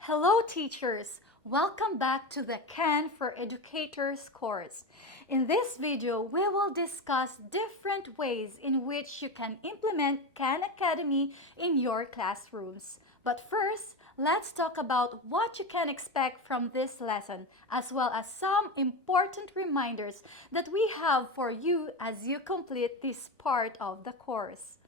Hello teachers! Welcome back to the Can for Educators course. In this video, we will discuss different ways in which you can implement Can Academy in your classrooms. But first, let's talk about what you can expect from this lesson, as well as some important reminders that we have for you as you complete this part of the course.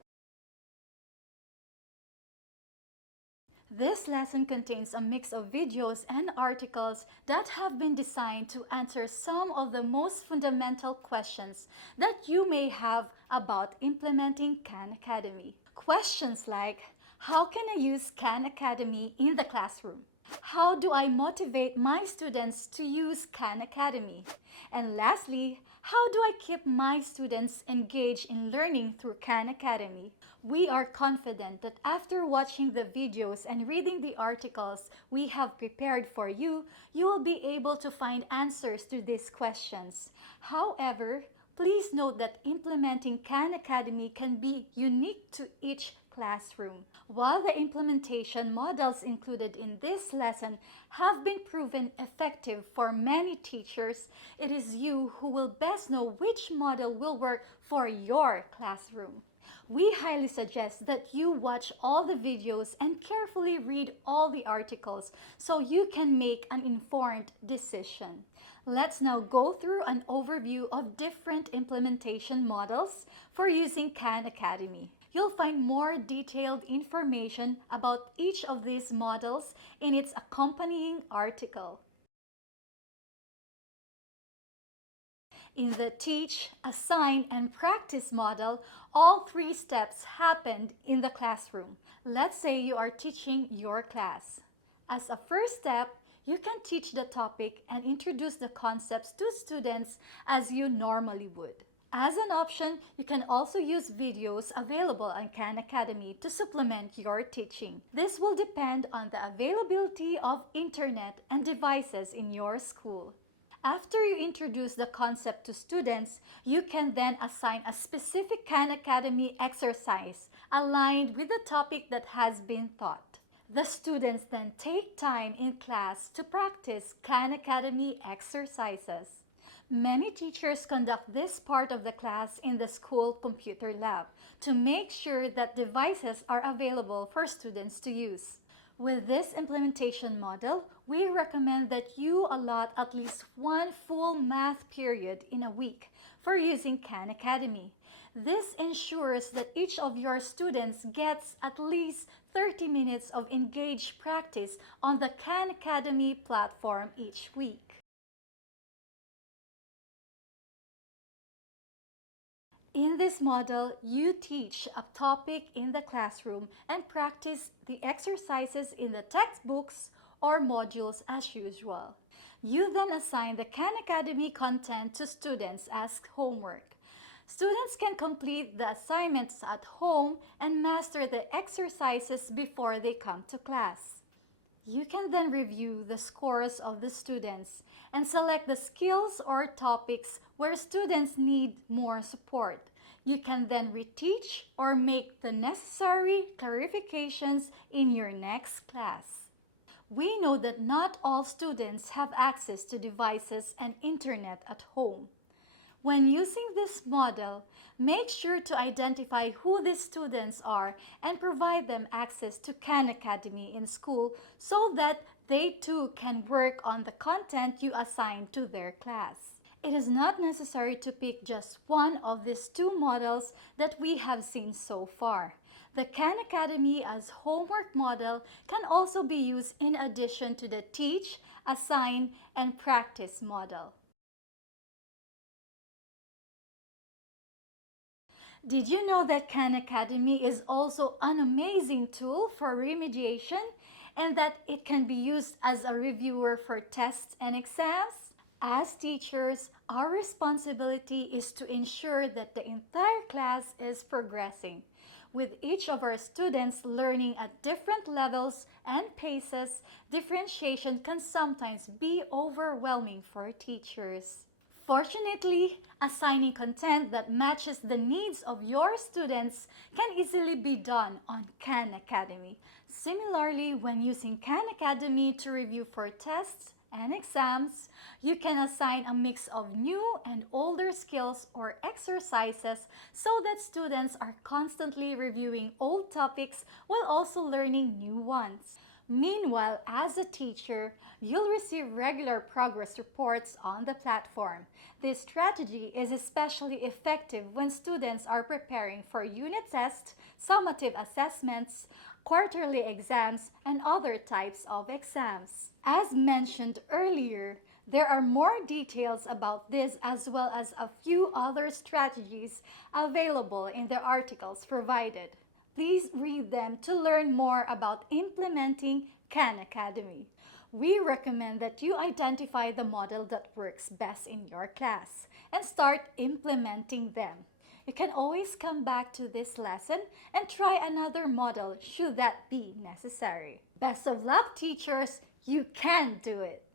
This lesson contains a mix of videos and articles that have been designed to answer some of the most fundamental questions that you may have about implementing Khan Academy. Questions like, how can I use Khan Academy in the classroom? How do I motivate my students to use Khan Academy? And lastly, how do I keep my students engaged in learning through Khan Academy? We are confident that after watching the videos and reading the articles we have prepared for you, you will be able to find answers to these questions. However, please note that implementing Khan Academy can be unique to each classroom. While the implementation models included in this lesson have been proven effective for many teachers, it is you who will best know which model will work for your classroom. We highly suggest that you watch all the videos and carefully read all the articles so you can make an informed decision. Let's now go through an overview of different implementation models for using Khan Academy. You'll find more detailed information about each of these models in its accompanying article. In the Teach, Assign, and Practice model, all three steps happened in the classroom. Let's say you are teaching your class. As a first step, you can teach the topic and introduce the concepts to students as you normally would. As an option, you can also use videos available on Khan Academy to supplement your teaching. This will depend on the availability of internet and devices in your school. After you introduce the concept to students, you can then assign a specific Khan Academy exercise aligned with the topic that has been taught. The students then take time in class to practice Khan Academy exercises. Many teachers conduct this part of the class in the school computer lab to make sure that devices are available for students to use. With this implementation model, we recommend that you allot at least one full math period in a week for using Khan Academy. This ensures that each of your students gets at least 30 minutes of engaged practice on the Khan Academy platform each week. In this model, you teach a topic in the classroom and practice the exercises in the textbooks or modules as usual. You then assign the Khan Academy content to students as homework. Students can complete the assignments at home and master the exercises before they come to class. You can then review the scores of the students and select the skills or topics where students need more support. You can then reteach or make the necessary clarifications in your next class. We know that not all students have access to devices and internet at home. When using this model, make sure to identify who these students are and provide them access to Khan Academy in school so that they too can work on the content you assign to their class. It is not necessary to pick just one of these two models that we have seen so far. The Khan Academy as homework model can also be used in addition to the Teach, Assign, and Practice model. Did you know that Khan Academy is also an amazing tool for remediation and that it can be used as a reviewer for tests and exams? As teachers, our responsibility is to ensure that the entire class is progressing, with each of our students learning at different levels and paces. Differentiation can sometimes be overwhelming for teachers. Fortunately, assigning content that matches the needs of your students can easily be done on Khan Academy. Similarly, when using Khan Academy to review for tests and exams, you can assign a mix of new and older skills or exercises so that students are constantly reviewing old topics while also learning new ones. Meanwhile, as a teacher, you'll receive regular progress reports on the platform. This strategy is especially effective when students are preparing for unit tests, summative assessments, quarterly exams, and other types of exams. As mentioned earlier, there are more details about this as well as a few other strategies available in the articles provided. Please read them to learn more about implementing Khan Academy. We recommend that you identify the model that works best in your class and start implementing them. You can always come back to this lesson and try another model should that be necessary. Best of luck, teachers! You can do it!